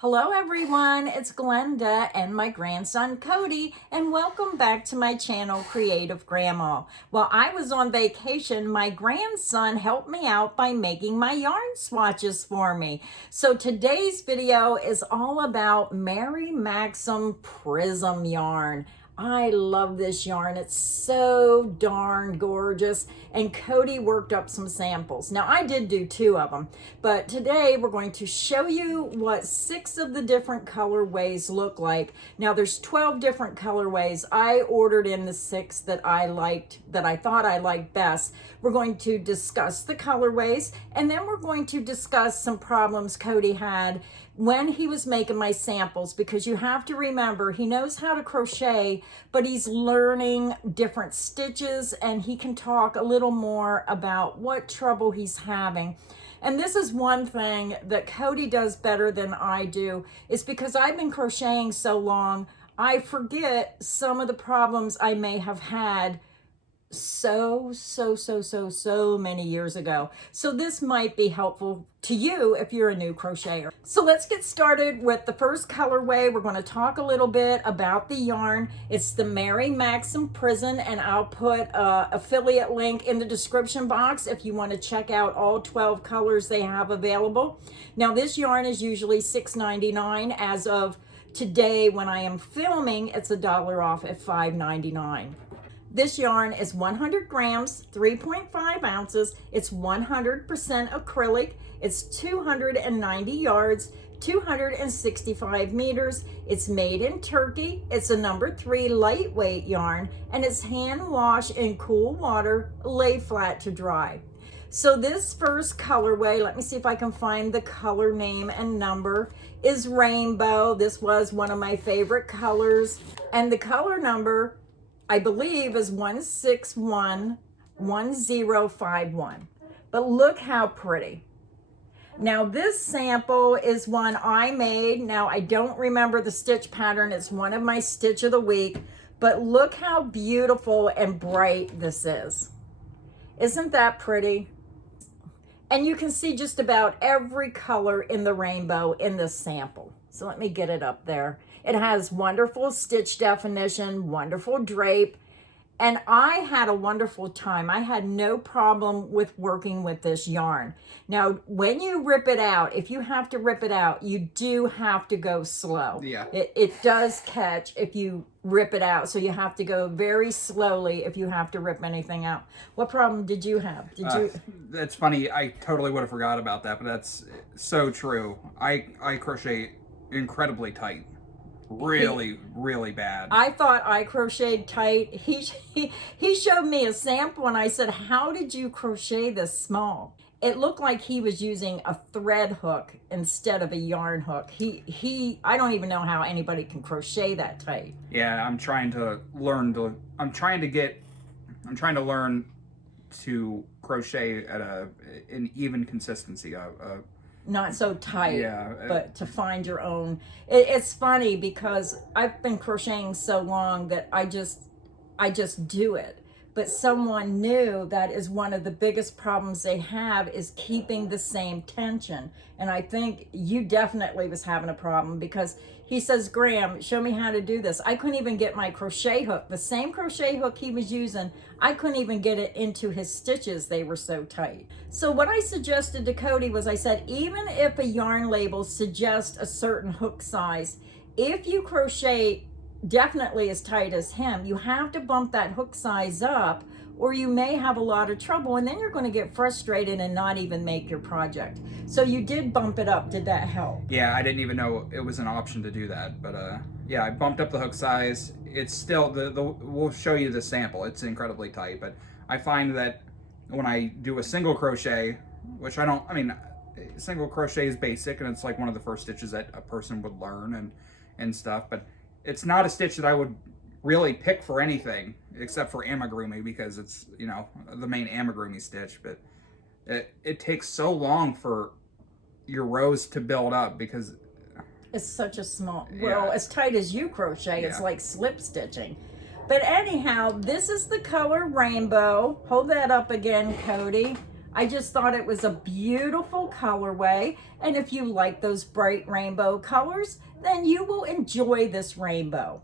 Hello everyone, it's Glenda and my grandson Cody, and welcome back to my channel, Creative Grandma. While I was on vacation, my grandson helped me out by making my yarn swatches for me. So today's video is all about Mary Maxim Prism yarn. I love this yarn. It's so darn gorgeous. And Cody worked up some samples. Now I did do 2 of them, but today we're going to show you what 6 of the different colorways look like. Now there's 12 different colorways. I ordered in the 6 that I liked, that I thought I liked best. We're going to discuss the colorways, and then we're going to discuss some problems Cody had when he was making my samples, because you have to remember he knows how to crochet, but he's learning different stitches, and he can talk a little more about what trouble he's having. And this is one thing that Cody does better than I do, is because I've been crocheting so long, I forget some of the problems I may have had so many years ago. So this might be helpful to you if you're a new crocheter. So let's get started with the first colorway. We're going to talk a little bit about the yarn. It's the Mary Maxim Prism, and I'll put an affiliate link in the description box if you want to check out all 12 colors they have available. Now this yarn is usually $6.99. As of today when I am filming, it's $1 off at $5.99. This yarn is 100 grams, 3.5 ounces. It's 100% acrylic. It's 290 yards, 265 meters. It's made in Turkey. It's a number 3 lightweight yarn, and it's hand washed in cool water, lay flat to dry. So this first colorway, let me see if I can find the color name and number, is Rainbow. This was one of my favorite colors, and the color number, I believe, is 1611051. But look how pretty. Now this sample is one I made. Now I don't remember the stitch pattern. It's one of my stitch of the week, but look how beautiful and bright this is. Isn't that pretty? And you can see just about every color in the rainbow in this sample. So let me get it up there. It has wonderful stitch definition, wonderful drape, and I had a wonderful time. I had no problem with working with this yarn. Now, when you rip it out, if you have to rip it out, you do have to go slow. Yeah. It does catch if you rip it out, so you have to go very slowly if you have to rip anything out. What problem did you have? Did you? That's funny. I totally would have forgot about that, but that's so true. I crochet incredibly tight. Really bad. I thought I crocheted tight. He showed me a sample, and I said, how did you crochet this small? It looked like he was using a thread hook instead of a yarn hook. I don't even know how anybody can crochet that tight. Yeah, I'm trying to learn to crochet at an even consistency Not so tight, yeah, but to find your own. It's funny because I've been crocheting so long that I just do it. But someone knew that is one of the biggest problems they have, is keeping the same tension. And I think you definitely was having a problem, because he says, Graham, show me how to do this. I couldn't even get my crochet hook. The same crochet hook he was using, I couldn't even get it into his stitches. They were so tight. So what I suggested to Cody was, I said, even if a yarn label suggests a certain hook size, if you crochet definitely as tight as him, you have to bump that hook size up, or you may have a lot of trouble, and then you're going to get frustrated and not even make your project. So you did bump it up. Did that help? Yeah, I didn't even know it was an option to do that, but yeah, I bumped up the hook size. It's still we'll show you the sample. It's incredibly tight, but I find that when I do a single crochet, which single crochet is basic, and it's like one of the first stitches that a person would learn and stuff, but it's not a stitch that I would really pick for anything except for amigurumi, because it's, you know, the main amigurumi stitch. But it takes so long for your rows to build up, because it's such a small, well, as tight as you crochet, it's yeah, like slip stitching. But anyhow, this is the color Rainbow. Hold that up again, Cody. I just thought it was a beautiful colorway. And if you like those bright rainbow colors, then you will enjoy this rainbow.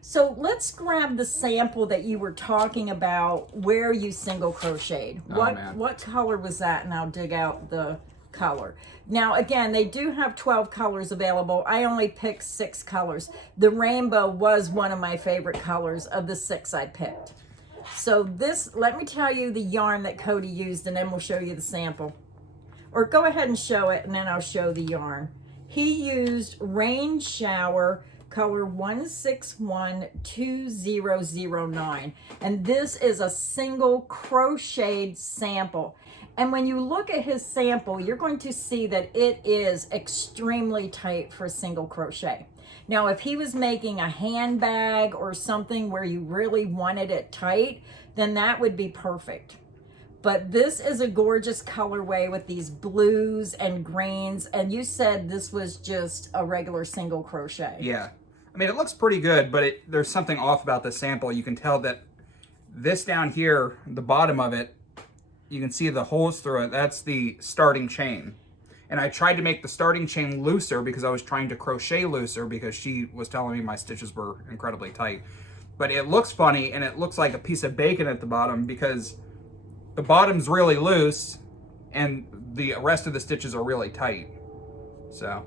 So let's grab the sample that you were talking about where you single crocheted. What color was that? And I'll dig out the color. Now again, they do have 12 colors available. I only picked 6 colors. The rainbow was one of my favorite colors of the 6 I picked. So this, let me tell you the yarn that Cody used, and then we'll show you the sample. Or go ahead and show it, and then I'll show the yarn. He used Rain Shower color 1612009, and this is a single crocheted sample. And when you look at his sample, you're going to see that it is extremely tight for single crochet. Now, if he was making a handbag or something where you really wanted it tight, then that would be perfect. But this is a gorgeous colorway with these blues and greens, and you said this was just a regular single crochet. Yeah. I mean, it looks pretty good, but there's something off about the sample. You can tell that this down here, the bottom of it, you can see the holes through it. That's the starting chain. And I tried to make the starting chain looser because I was trying to crochet looser because she was telling me my stitches were incredibly tight. But it looks funny, and it looks like a piece of bacon at the bottom because the bottom's really loose and the rest of the stitches are really tight. So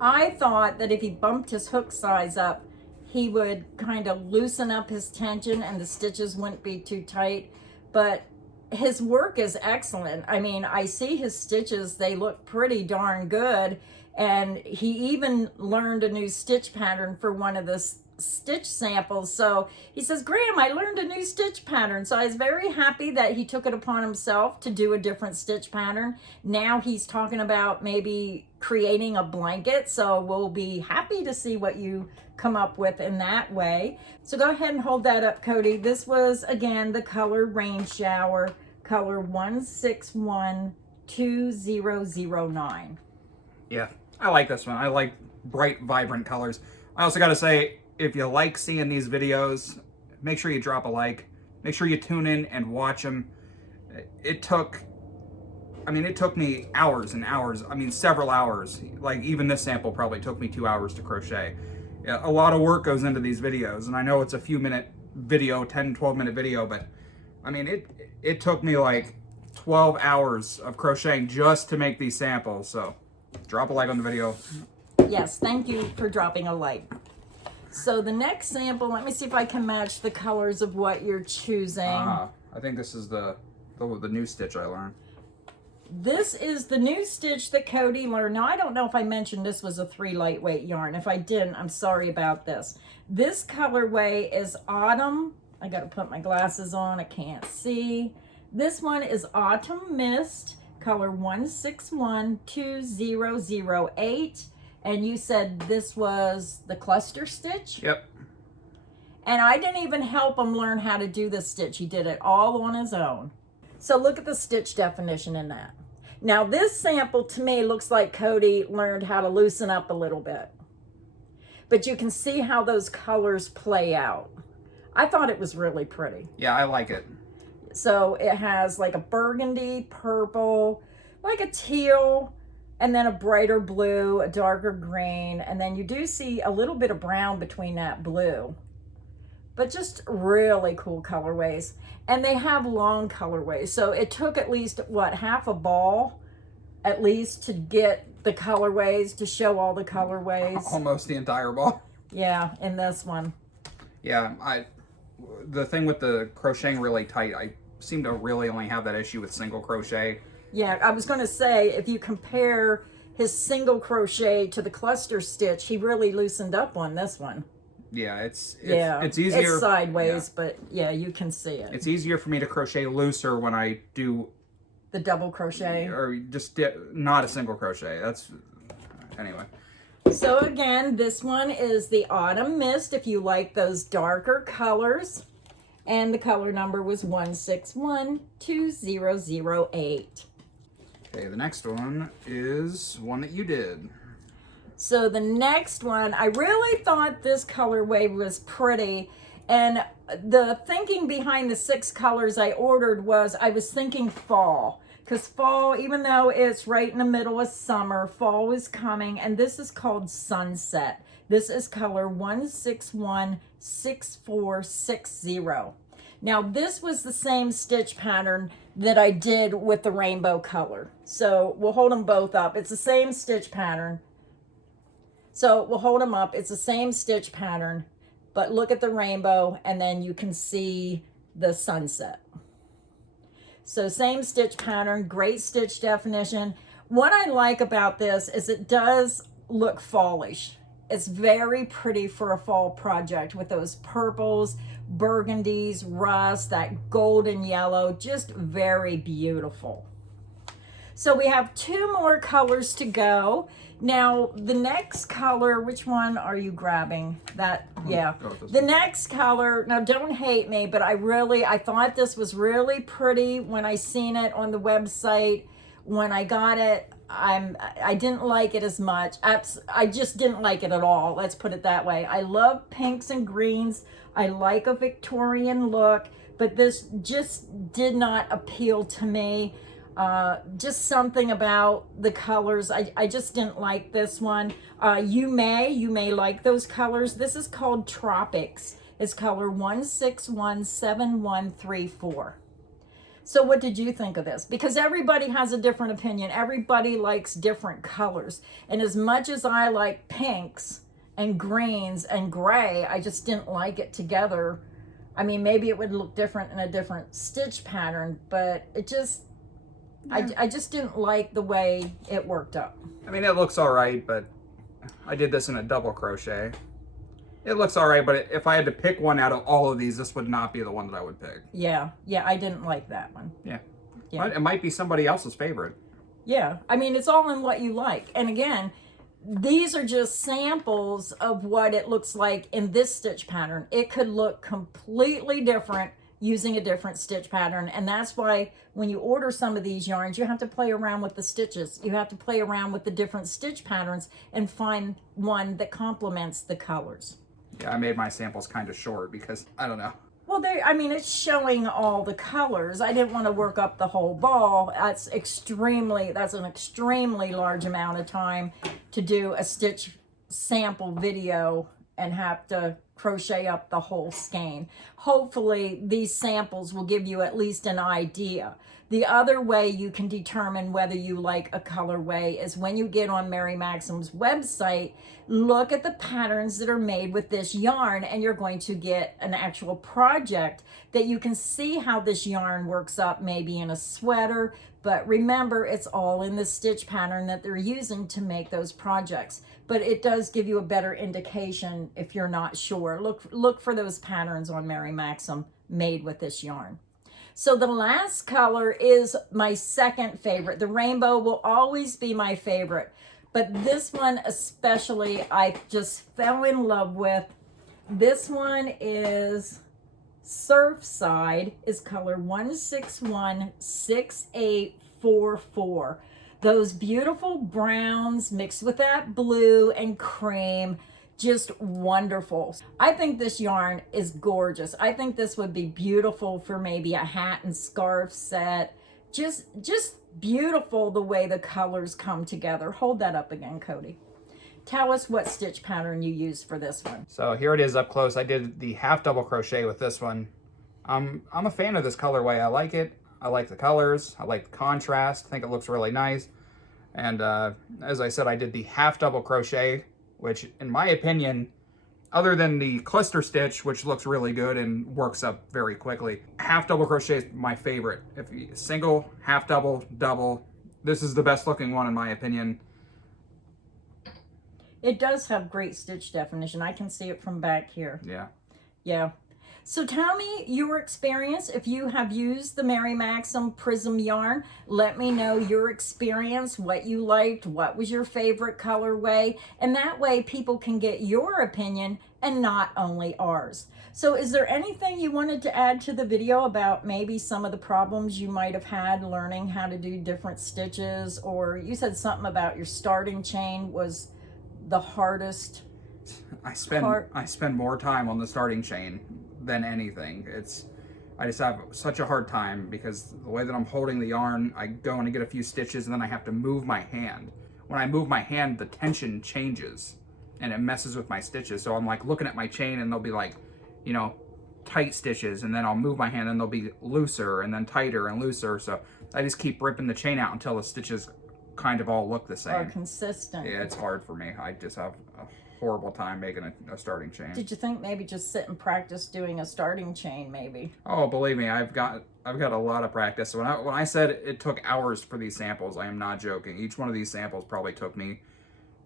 I thought that if he bumped his hook size up, he would kind of loosen up his tension and the stitches wouldn't be too tight. But his work is excellent. I mean, I see his stitches, they look pretty darn good. And he even learned a new stitch pattern for one of the stitch samples. So he says, Graham, I learned a new stitch pattern. So I was very happy that he took it upon himself to do a different stitch pattern. Now he's talking about maybe creating a blanket. So we'll be happy to see what you come up with in that way. So go ahead and hold that up, Cody. This was, again, the color Rain Shower, color 1612009. Yeah, I like this one. I like bright, vibrant colors. I also got to say, if you like seeing these videos, make sure you drop a like. Make sure you tune in and watch them. It took me hours and hours. I mean, several hours. Like, even this sample probably took me 2 hours to crochet. A lot of work goes into these videos, and I know it's a few minute video, 10, 12 minute video, but I mean, it took me like 12 hours of crocheting just to make these samples. So drop a like on the video. Yes, thank you for dropping a like. So the next sample, let me see if I can match the colors of what you're choosing. I think this is the new stitch I learned. This is the new stitch that Cody learned. Now, I don't know if I mentioned this was a 3 lightweight yarn. If I didn't, I'm sorry about this. This colorway is Autumn. I got to put my glasses on. I can't see. This one is Autumn Mist, color 1612008. And you said this was the cluster stitch? Yep. And I didn't even help him learn how to do this stitch. He did it all on his own. So look at the stitch definition in that. Now this sample to me looks like Cody learned how to loosen up a little bit. But you can see how those colors play out. I thought it was really pretty. Yeah, I like it. So it has like a burgundy, purple, like a teal, and then a brighter blue, a darker green, and then you do see a little bit of brown between that blue. But just really cool colorways. And they have long colorways. So it took at least, what, half a ball at least to get the colorways, to show all the colorways. Almost the entire ball. Yeah, in this one. Yeah, the thing with the crocheting really tight, I seem to really only have that issue with single crochet. Yeah, I was going to say, if you compare his single crochet to the cluster stitch, he really loosened up on this one. Yeah, it's easier. It's sideways, yeah. But yeah, you can see it. It's easier for me to crochet looser when I do the double crochet. Or just not a single crochet. Anyway. So again, this one is the Autumn Mist, if you like those darker colors. And the color number was 1612008. Okay, the next one is one that you did. So the next one, I really thought this colorway was pretty. And the thinking behind the 6 colors I ordered was I was thinking fall. because fall, even though it's right in the middle of summer, fall is coming, and this is called Sunset. This is color 1616460. Now this was the same stitch pattern that I did with the rainbow color. So we'll hold them both up. It's the same stitch pattern. So we'll hold them up. It's the same stitch pattern, but look at the rainbow and then you can see the sunset. So same stitch pattern, great stitch definition. What I like about this is it does look fallish. It's very pretty for a fall project with those purples, burgundies, rust, that golden yellow, just very beautiful. So we have 2 more colors to go. Now the next color, which one are you grabbing? That, yeah. The next color, now don't hate me, but I thought this was really pretty when I seen it on the website. When I got it, I didn't like it as much. I just didn't like it at all. Let's put it that way. I love pinks and greens. I like a Victorian look, but this just did not appeal to me. Just something about the colors. I just didn't like this one. You may like those colors. This is called Tropics. It's color 1617134. So what did you think of this? Because everybody has a different opinion. Everybody likes different colors. And as much as I like pinks and greens and gray, I just didn't like it together. I mean, maybe it would look different in a different stitch pattern, but it just, yeah. I just didn't like the way it worked up. I mean, it looks all right, but I did this in a double crochet. It looks all right, but if I had to pick one out of all of these, this would not be the one that I would pick. Yeah, I didn't like that one. Yeah. It might be somebody else's favorite. Yeah, I mean, it's all in what you like. And again, these are just samples of what it looks like in this stitch pattern. It could look completely different using a different stitch pattern. And that's why when you order some of these yarns, you have to play around with the stitches. You have to play around with the different stitch patterns and find one that complements the colors. Yeah, I made my samples kind of short because, I don't know. Well, I mean, it's showing all the colors. I didn't want to work up the whole ball. That's an extremely large amount of time to do a stitch sample video and have to crochet up the whole skein. Hopefully, these samples will give you at least an idea. The other way you can determine whether you like a colorway is when you get on Mary Maxim's website, look at the patterns that are made with this yarn, and you're going to get an actual project that you can see how this yarn works up maybe in a sweater. But remember, it's all in the stitch pattern that they're using to make those projects. But it does give you a better indication if you're not sure. Look for those patterns on Mary Maxim made with this yarn. So the last color is my second favorite. The rainbow will always be my favorite, but this one especially I just fell in love with. This one is Surfside, is color 1616844. Those beautiful browns mixed with that blue and cream. Just wonderful. I think this yarn is gorgeous. I think this would be beautiful for maybe a hat and scarf set. Just beautiful the way the colors come together. Hold that up again, Cody. Tell us what stitch pattern you used for this one. So here it is up close. I did the half double crochet with this one. I'm a fan of this colorway. I like it. I like the colors. I like the contrast. I think it looks really nice. And as I said, I did the half double crochet, which in my opinion, other than the cluster stitch, which looks really good and works up very quickly, half double crochet is my favorite. If you single, half double, double, this is the best looking one in my opinion. It does have great stitch definition. I can see it from back here. Yeah. Yeah. So tell me your experience. If you have used the Mary Maxim Prism yarn, let me know your experience, what you liked, what was your favorite colorway, and that way people can get your opinion and not only ours. So is there anything you wanted to add to the video about maybe some of the problems you might have had learning how to do different stitches? Or you said something about your starting chain was the hardest part. I spend more time on the starting chain than anything. I just have such a hard time because the way that I'm holding the yarn, I go in to get a few stitches and then I have to move my hand. When I move my hand, the tension changes and it messes with my stitches. So I'm like looking at my chain and they'll be like, you know, tight stitches, and then I'll move my hand and they'll be looser and then tighter and looser. So I just keep ripping the chain out until the stitches kind of all look the same. Are consistent. Yeah, it's hard for me. I just have a horrible time making a starting chain. Did you think maybe just sit and practice doing a starting chain maybe? Oh, believe me, I've got a lot of practice. When I said it took hours for these samples, I am not joking. Each one of these samples probably took me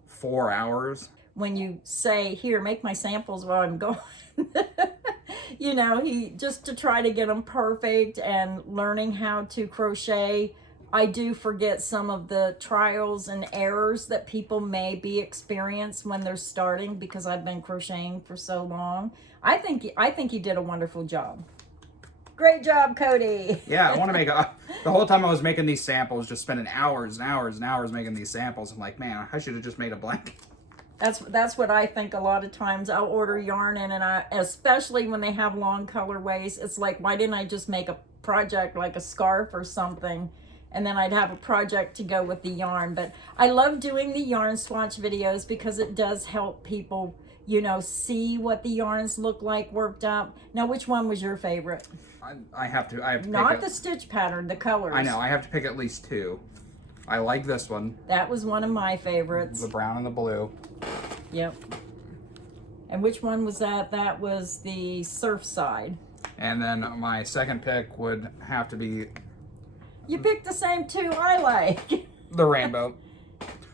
4 hours. When you say, here, make my samples while I'm going, you know, just to try to get them perfect and learning how to crochet. I do forget some of the trials and errors that people may be experiencing when they're starting because I've been crocheting for so long. I think you did a wonderful job. Great job, Cody. Yeah, I want to make the whole time I was making these samples, just spending hours and hours and hours making these samples. I'm like, man, I should have just made a blanket. That's what I think a lot of times. I'll order yarn in, and especially when they have long colorways, it's like, why didn't I just make a project like a scarf or something? And then I'd have a project to go with the yarn. But I love doing the yarn swatch videos because it does help people, you know, see what the yarns look like worked up. Now, which one was your favorite? I have to Not the stitch pattern, the colors. I know, I have to pick at least two. I like this one. That was one of my favorites. The brown and the blue. Yep. And which one was that? That was the surf side. And then my second pick would have to be... You picked the same two I like. The rainbow.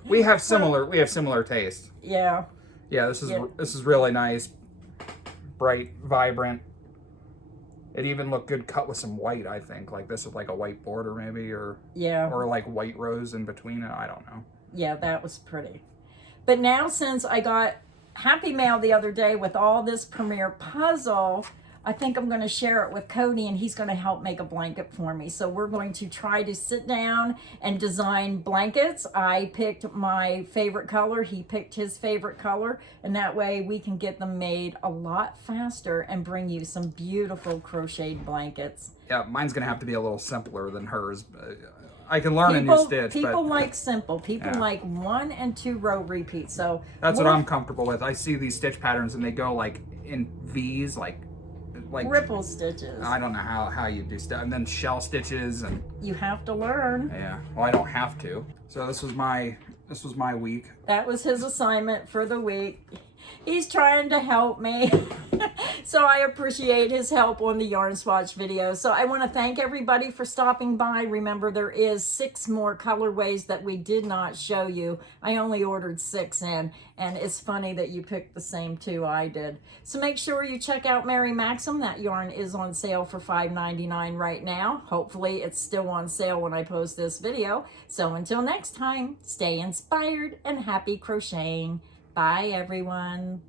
We have similar tastes. Yeah. Yeah, this is really nice. Bright, vibrant. It even looked good cut with some white, I think. Like this with like a white border maybe, or like white rose in between it. I don't know. Yeah, that was pretty. But now, since I got Happy Mail the other day with all this Premier puzzle, I think I'm going to share it with Cody, and he's going to help make a blanket for me. So we're going to try to sit down and design blankets. I picked my favorite color. He picked his favorite color. And that way we can get them made a lot faster and bring you some beautiful crocheted blankets. Yeah, mine's going to have to be a little simpler than hers. I can learn a new stitch. People like simple. People like 1 and 2 row repeats. So that's what I'm comfortable with. I see these stitch patterns and they go like in V's, like ripple stitches. I don't know how you do stuff, and then shell stitches, and you have to learn. Yeah, well, I don't have to. So this was my week. That was his assignment for the week. He's trying to help me. So I appreciate his help on the yarn swatch video. So I want to thank everybody for stopping by. Remember, there is 6 more colorways that we did not show you. I only ordered 6 in, and it's funny that you picked the same 2 I did. So make sure you check out Mary Maxim. That yarn is on sale for $5.99 right now. Hopefully it's still on sale when I post this video. So until next time, stay inspired and happy crocheting. Bye, everyone.